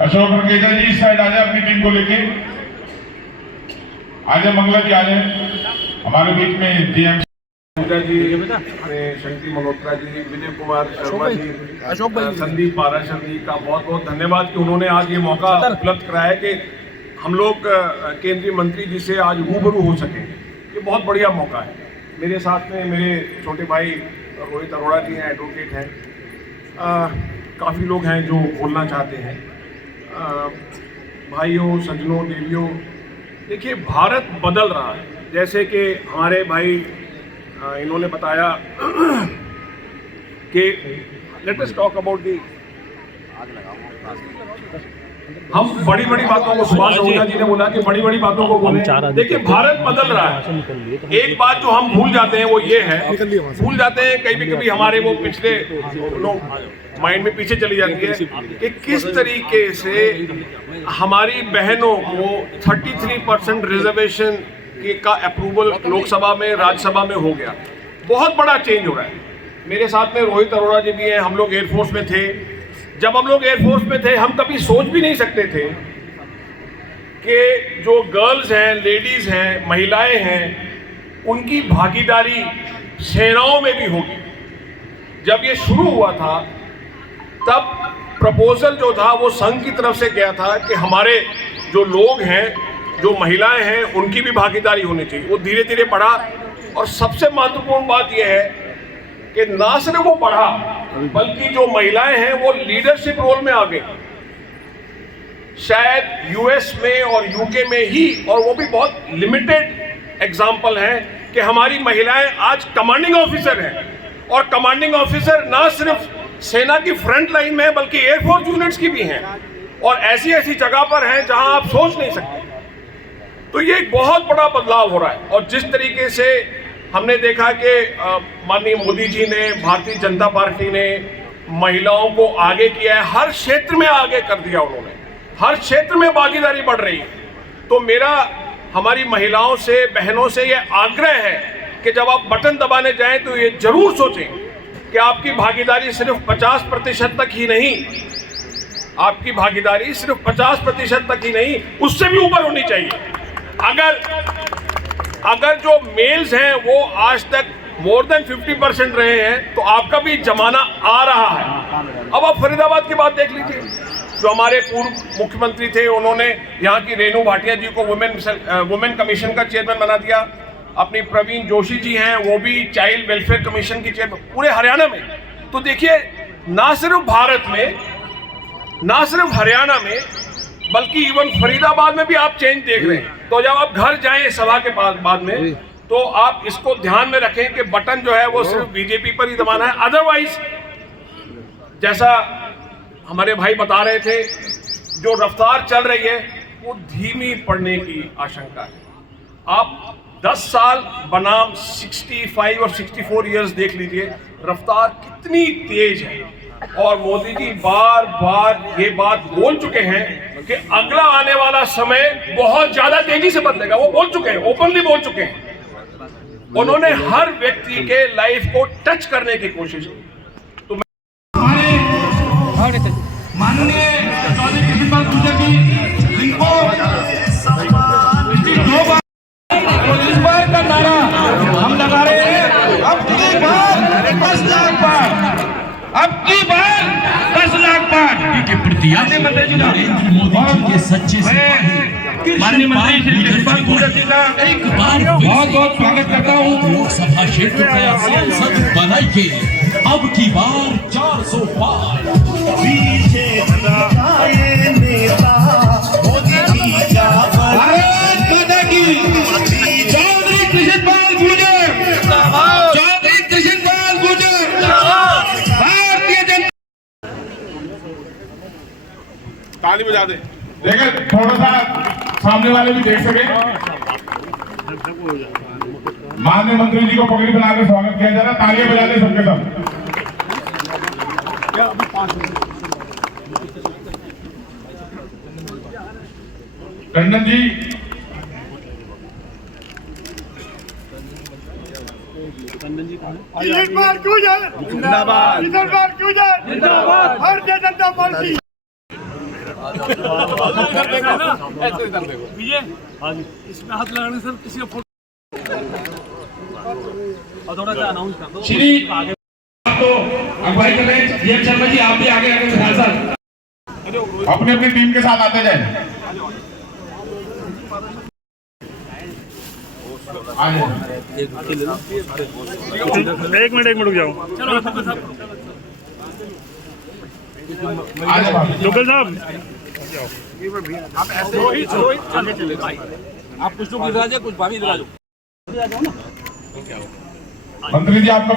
अशोक रंगेजा जी इस साइड आ जाए अपनी टीम को लेके। आ जाए मंगला जी, आ जाए हमारे बीच में। डीएम जी, शक्ति मल्होत्रा जी, विजय कुमार शर्मा जी, संदीप पाराशर जी का बहुत बहुत धन्यवाद कि उन्होंने आज ये मौका उपलब्ध कराया कि हम लोग केंद्रीय मंत्री जी से आज रूबरू हो सकें। ये बहुत बढ़िया मौका है। मेरे साथ में मेरे छोटे भाई रोहित अरोड़ा जी हैं, एडवोकेट हैं, काफ़ी लोग हैं जो बोलना चाहते हैं। भाइयों, सज्जनों, देवियों, देखिए भारत बदल रहा है। जैसे कि हमारे भाई इन्होंने बताया कि let us talk about the, हम बड़ी बड़ी बातों को, सुभाष ओझा जी ने बोला कि बड़ी बड़ी बातों को बोले। देखिए भारत बदल रहा है। एक बात जो हम भूल जाते हैं वो ये है, भूल जाते हैं कभी हमारे वो पिछले माइंड में पीछे चली जाती है कि किस तरीके से हमारी बहनों को 33% रिजर्वेशन का अप्रूवल लोकसभा में, राज्यसभा में हो गया। बहुत बड़ा चेंज हो रहा है। मेरे साथ में रोहित अरोड़ा जी भी हैं। हम लोग एयरफोर्स में थे। जब हम लोग एयरफोर्स में थे, हम कभी सोच भी नहीं सकते थे कि जो गर्ल्स हैं, लेडीज हैं, महिलाएं हैं, उनकी भागीदारी सेनाओं में भी होगी। जब ये शुरू हुआ था तब प्रपोजल जो था वो संघ की तरफ से गया था कि हमारे जो लोग हैं, जो महिलाएं हैं, उनकी भी भागीदारी होनी चाहिए। वो धीरे धीरे बढ़ा और सबसे महत्वपूर्ण बात यह है कि ना सिर्फ वो बढ़ा बल्कि जो महिलाएं हैं वो लीडरशिप रोल में आ गई। शायद यूएस में और यूके में ही, और वो भी बहुत लिमिटेड एग्जाम्पल हैं कि हमारी महिलाएं आज कमांडिंग ऑफिसर हैं। और कमांडिंग ऑफिसर ना सिर्फ सेना की फ्रंट लाइन में है बल्कि एयरफोर्स यूनिट्स की भी हैं, और ऐसी ऐसी जगह पर हैं जहां आप सोच नहीं सकते। तो ये एक बहुत बड़ा बदलाव हो रहा है। और जिस तरीके से हमने देखा कि माननीय मोदी जी ने, भारतीय जनता पार्टी ने महिलाओं को आगे किया है, हर क्षेत्र में आगे कर दिया उन्होंने, हर क्षेत्र में भागीदारी बढ़ रही है। तो मेरा हमारी महिलाओं से, बहनों से ये आग्रह है कि जब आप बटन दबाने जाएं तो ये जरूर सोचें कि आपकी भागीदारी सिर्फ 50% तक ही नहीं, आपकी भागीदारी सिर्फ 50% तक ही नहीं, उससे भी ऊपर होनी चाहिए। अगर जो मेल्स हैं वो आज तक मोर देन 50% रहे हैं तो आपका भी जमाना आ रहा है। अब आप फरीदाबाद की बात देख लीजिए। जो हमारे पूर्व मुख्यमंत्री थे, उन्होंने यहाँ की रेणु भाटिया जी को वुमेन कमीशन का चेयरमैन बना दिया। अपनी प्रवीण जोशी जी हैं, वो भी चाइल्ड वेलफेयर कमीशन की चेयरमैन, पूरे हरियाणा में। तो देखिए, ना सिर्फ भारत में, ना सिर्फ हरियाणा में, बल्कि इवन फरीदाबाद में भी आप चेंज देख रहे हैं। तो जब आप घर जाएं सभा के बाद में, तो आप इसको ध्यान में रखें कि बटन जो है वो सिर्फ बीजेपी पर ही दबाना है। अदरवाइज जैसा हमारे भाई बता रहे थे, जो रफ्तार चल रही है वो धीमी पड़ने की आशंका है। आप 10 साल बनाम 65 और 64 इयर्स देख लीजिए, रफ्तार कितनी तेज है। और मोदी जी बार बार ये बात बोल चुके हैं कि अगला आने वाला समय बहुत ज्यादा तेजी से बदलेगा। वो बोल चुके हैं, ओपनली बोल चुके हैं। उन्होंने हर व्यक्ति के लाइफ को टच करने की कोशिश की। तो माननीय चौधरी कृष्णपाल गुर्जर जी, इनको दो बार इस बार का नारा हम लगा रहे हैं, अब की बार 10 लाख पार, अब की बार 10 लाख पार के प्रत्याशी नरेंद्र मोदी जी के सच्चे माननीय मंत्री श्री कृष्णपाल गुर्जर जी का एक बार बहुत बहुत स्वागत करता हूँ। लोकसभा क्षेत्र का सांसद बनाइए, अब की बार 400 पार। ताली बजा दे। देखिए थोड़ा सा सामने वाले भी देख सके। माननीय मंत्री जी को पगड़ी बनाकर स्वागत किया जा रहा है। तालियां बजा दे सबके सब। टंडन जी, क्यों जाए जिंदाबाद, जिंदाबाद क्यों जाए जिंदाबाद, भारतीय जनता पार्टी। विजय इसमें हाथ लगाने से किसी का फोटो और थोड़ा सा अनाउंस कर दो श्री आपको अगुवाई कर रहे हैं जीएम शर्मा जी, आप भी आगे आगे विधान साहब अपनी अपनी टीम के साथ आते जाए। एक मिनट रुक जाओ। चलो लोकल साहब आप कुछ लोग इधर आ जाओ, कुछ भाभी इधर आ जाओ। मंत्री जी आपका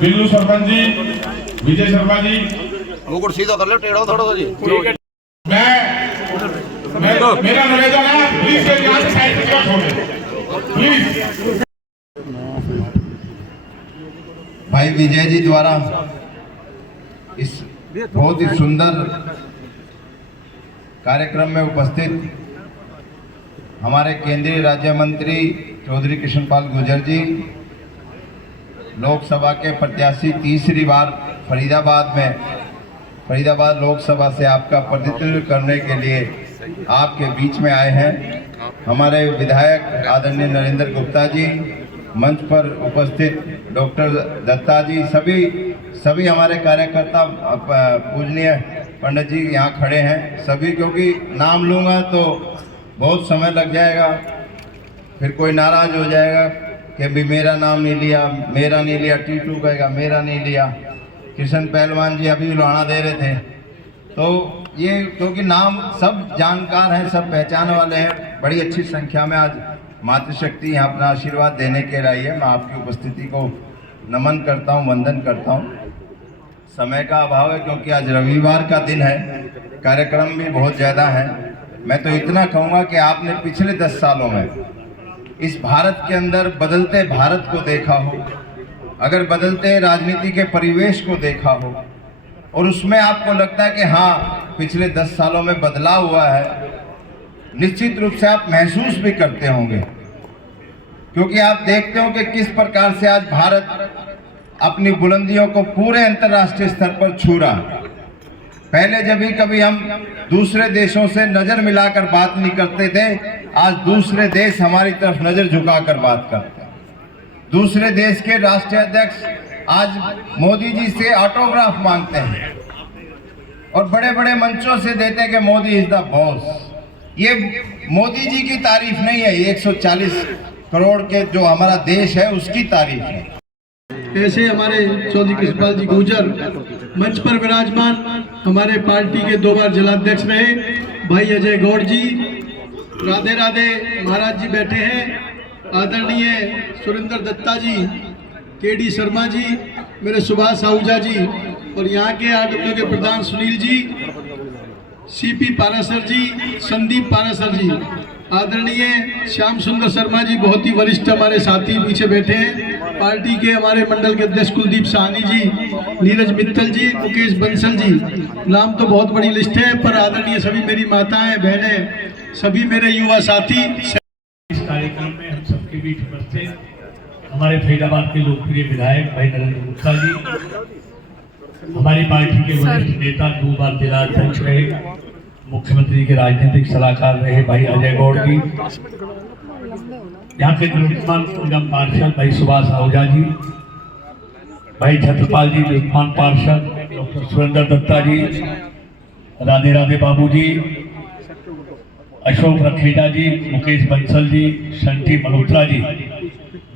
बिल्लू सरपंच जी, विजय शर्मा जी, मुकुट सीधा कर लो, टेढ़ा थोड़ा सा जी। मेरा निवेदन है प्लीज यहाँ से साइड में छोड़े प्लीज। भाई विजय जी द्वारा इस बहुत ही सुंदर कार्यक्रम में उपस्थित हमारे केंद्रीय राज्य मंत्री चौधरी कृष्णपाल गुर्जर जी, लोकसभा के प्रत्याशी तीसरी बार फरीदाबाद लोकसभा से आपका प्रतिनिधित्व करने के लिए आपके बीच में आए हैं। हमारे विधायक आदरणीय नरेंद्र गुप्ता जी, मंच पर उपस्थित डॉक्टर दत्ता जी, सभी हमारे कार्यकर्ता, पूजनीय पंडित जी यहाँ खड़े हैं सभी, क्योंकि नाम लूँगा तो बहुत समय लग जाएगा, फिर कोई नाराज हो जाएगा कि भी मेरा नाम नहीं लिया, टीटू कहेगा मेरा नहीं लिया। किशन पहलवान जी अभी लौड़ा दे रहे थे, तो ये क्योंकि नाम सब जानकार हैं, सब पहचान वाले हैं। बड़ी अच्छी संख्या में आज मातृशक्ति यहाँ अपना आशीर्वाद देने के लिए आई है। मैं आपकी उपस्थिति को नमन करता हूँ, वंदन करता हूँ। समय का अभाव है क्योंकि आज रविवार का दिन है, कार्यक्रम भी बहुत ज़्यादा है। मैं तो इतना कहूँगा कि आपने पिछले 10 सालों में इस भारत के अंदर बदलते भारत को देखा हो, अगर बदलते राजनीति के परिवेश को देखा हो और उसमें आपको लगता है कि हाँ पिछले 10 सालों में बदलाव हुआ है, निश्चित रूप से आप महसूस भी करते होंगे, क्योंकि आप देखते हो कि किस प्रकार से आज भारत अपनी बुलंदियों को पूरे अंतर्राष्ट्रीय स्तर पर छू रहा। पहले जब भी कभी हम दूसरे देशों से नजर मिलाकर बात नहीं करते थे, आज दूसरे देश हमारी तरफ नजर झुकाकर बात करते हैं। दूसरे देश के राष्ट्रीय अध्यक्ष आज मोदी जी से ऑटोग्राफ मांगते हैं और बड़े बड़े मंचों से देते हैं कि मोदी इज द बॉस। ये मोदी जी की तारीफ नहीं है, ये 140 करोड़ के जो हमारा देश है उसकी तारीफ है। ऐसे हमारे चौधरी कृष्णपाल जी गुर्जर मंच पर विराजमान, हमारे पार्टी के 2 बार जिलाध्यक्ष रहे भाई अजय गौड़ जी, राधे राधे महाराज जी बैठे हैं, आदरणीय सुरेंद्र दत्ता जी, केडी शर्मा जी, मेरे सुभाष आहूजा जी और यहाँ के आरडब्ल्यू के प्रधान सुनील जी, सीपी पारासर जी, संदीप पारासर जी, आदरणीय श्याम सुंदर शर्मा जी, बहुत ही वरिष्ठ हमारे साथी पीछे बैठे हैं, पार्टी के हमारे मंडल के अध्यक्ष कुलदीप साहनी जी, नीरज मित्तल जी, मुकेश बंसल जी, नाम तो बहुत बड़ी लिस्ट है, पर आदरणीय सभी मेरी माताएं बहनें, सभी मेरे युवा साथी। इस कार्यक्रम में हम सबके बीच उपस्थित हमारे फरीदाबाद के लोकप्रिय विधायक भाई नरेंद्र गुप्ता जी, हमारी पार्टी के वरिष्ठ नेता 2 बार जिलाध्यक्ष रहे, मुख्यमंत्री के राजनीतिक सलाहकार रहे भाई अजय गौड़ जी, यहाँ के निगम पार्षद भाई सुभाष आहूजा जी, भाई छत्रपाल जी विद्यमान पार्षद डॉक्टर सुरेंद्र दत्ता जी, राधे राधे बाबू जी, अशोक रखेजा जी, मुकेश बंसल जी, शंटी मल्होत्रा जी,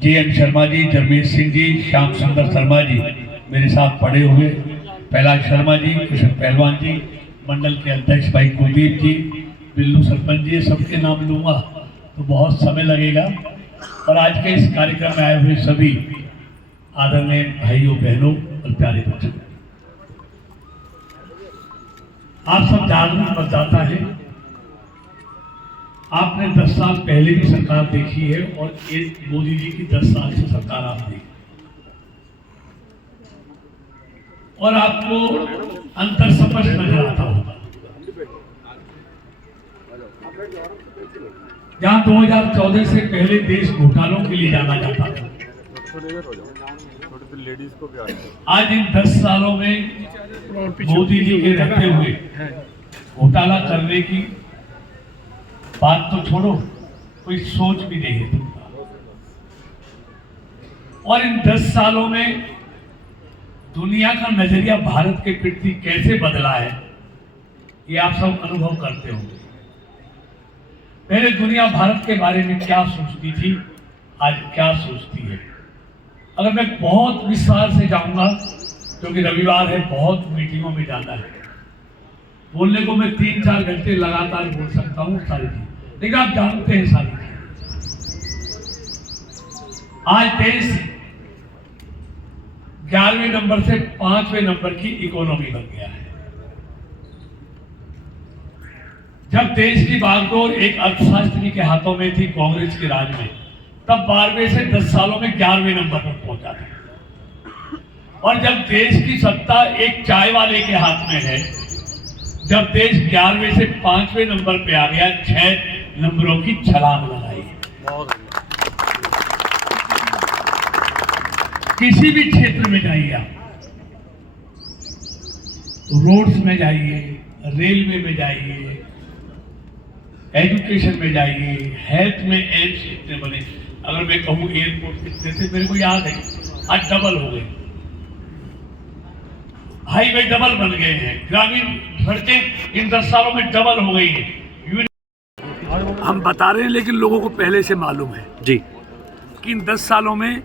जीएम शर्मा जी, जरमीत सिंह जी, श्याम सुंदर शर्मा जी मेरे साथ पड़े हुए, कैलाश शर्मा जी, कृष्ण पहलवान जी, मंडल के अध्यक्ष भाई कुलदीप जी, बिल्लू सरपंच जी, सबके नाम लूँगा तो बहुत समय लगेगा। और आज के इस कार्यक्रम में आए हुए सभी आदरणीय भाइयों बहनों और प्यारे बच्चों, आप सब जागरूक मतदाता है। आपने 10 साल पहले भी सरकार देखी है और ये मोदी जी की 10 साल से सरकार आप देखी और आपको अंतर स्पष्ट नजर आता होगा। जहां 2014 से पहले देश घोटालों के लिए जाना जाता था, आज इन 10 सालों में मोदी जी के रहते हुए घोटाला करने की बात तो छोड़ो, कोई सोच भी नहीं है। और इन 10 सालों में दुनिया का नजरिया भारत के प्रति कैसे बदला है, ये आप सब अनुभव करते होंगे। पहले दुनिया भारत के बारे में क्या सोचती थी, आज क्या सोचती है। अगर मैं बहुत विस्तार से जाऊंगा, क्योंकि रविवार है, बहुत मीटिंगों में जाना है, बोलने को मैं 3-4 घंटे लगातार बोल सकता हूँ सारी चीज, लेकिन आप जानते हैं सारी चीज। आज देश 11वें नंबर से 5वें नंबर की इकोनॉमी बन गया है। जब देश की बागडोर एक अर्थशास्त्री के हाथों में थी कांग्रेस के राज में, तब 12वें से 10 सालों में 11वें नंबर पर पहुंचा था। और जब देश की सत्ता एक चाय वाले के हाथ में है, जब देश 11वें से 5वें नंबर पे आ गया, 6 नंबरों की छलांग लगाई। किसी भी क्षेत्र में जाइए आप, रोड्स में जाइए, रेलवे में जाइए, एजुकेशन में जाइए, हेल्थ में एम्स कितने बने। अगर मैं कहूँ एयरपोर्ट कितने थे, मेरे को याद है, आज डबल हो गए। हाईवे डबल बन गए हैं, ग्रामीण सड़कें इन 10 सालों में डबल हो गई है। हम बता रहे हैं, लेकिन लोगों को पहले से मालूम है जी कि इन 10 सालों में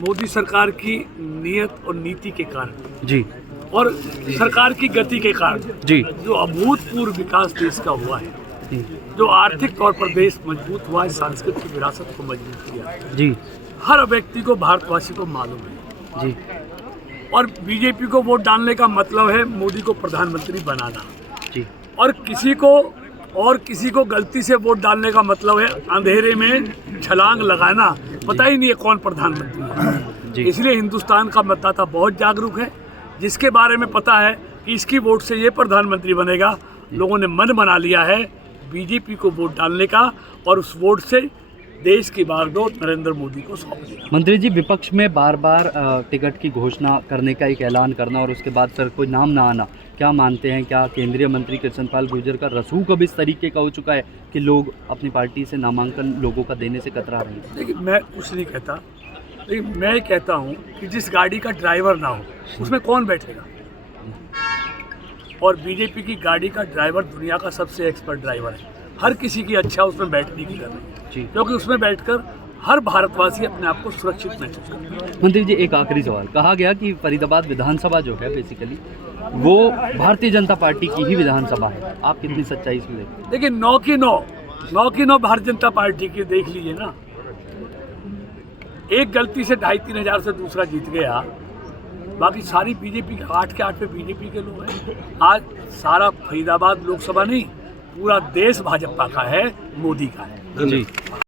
मोदी सरकार की नीयत और नीति के कारण जी और सरकार की गति के कारण जी जो अभूतपूर्व विकास देश का हुआ है, जी जो आर्थिक तौर पर देश मजबूत हुआ है, सांस्कृतिक विरासत को मजबूत किया है, जी हर व्यक्ति को, भारतवासी को मालूम है। जी और बीजेपी को वोट डालने का मतलब है मोदी को प्रधानमंत्री बनाना। जी और किसी को गलती से वोट डालने का मतलब है अंधेरे में छलांग लगाना, पता ही नहीं है कौन प्रधानमंत्री है। इसलिए हिंदुस्तान का मतदाता बहुत जागरूक है, जिसके बारे में पता है कि इसकी वोट से ये प्रधानमंत्री बनेगा। लोगों ने मन बना लिया है बीजेपी को वोट डालने का, और उस वोट से देश की बागडोर नरेंद्र मोदी को सौंप दिया। मंत्री जी, विपक्ष में बार बार टिकट की घोषणा करने का एक ऐलान करना और उसके बाद फिर कोई नाम ना आना, क्या मानते हैं, क्या केंद्रीय मंत्री कृष्णपाल गुर्जर का रसूख अब इस तरीके का हो चुका है कि लोग अपनी पार्टी से नामांकन लोगों का देने से कतरा रहे हैं? लेकिन मैं कुछ नहीं कहता, लेकिन मैं कहता हूँ कि जिस गाड़ी का ड्राइवर ना हो उसमें कौन बैठेगा। और बीजेपी की गाड़ी का ड्राइवर दुनिया का सबसे एक्सपर्ट ड्राइवर है। हर किसी की अच्छा उसमें बैठने की करनी है, क्योंकि उसमें बैठकर हर भारतवासी अपने आप को सुरक्षित महसूस करता है। मंत्री जी, एक आखिरी सवाल, कहा गया कि फरीदाबाद विधानसभा जो है बेसिकली वो भारतीय जनता पार्टी की ही विधानसभा है, आप कितनी सच्चाई इसमें देखते हैं? लेकिन 9 की 9 भारतीय जनता पार्टी की देख लीजिए ना। एक गलती से 2,5-3 हज़ार से दूसरा जीत गया, बाकी सारी बीजेपी के 8 के 8 पे बीजेपी के लोग हैं। आज सारा फरीदाबाद लोकसभा नहीं, पूरा देश भाजपा का है, मोदी का है। जी।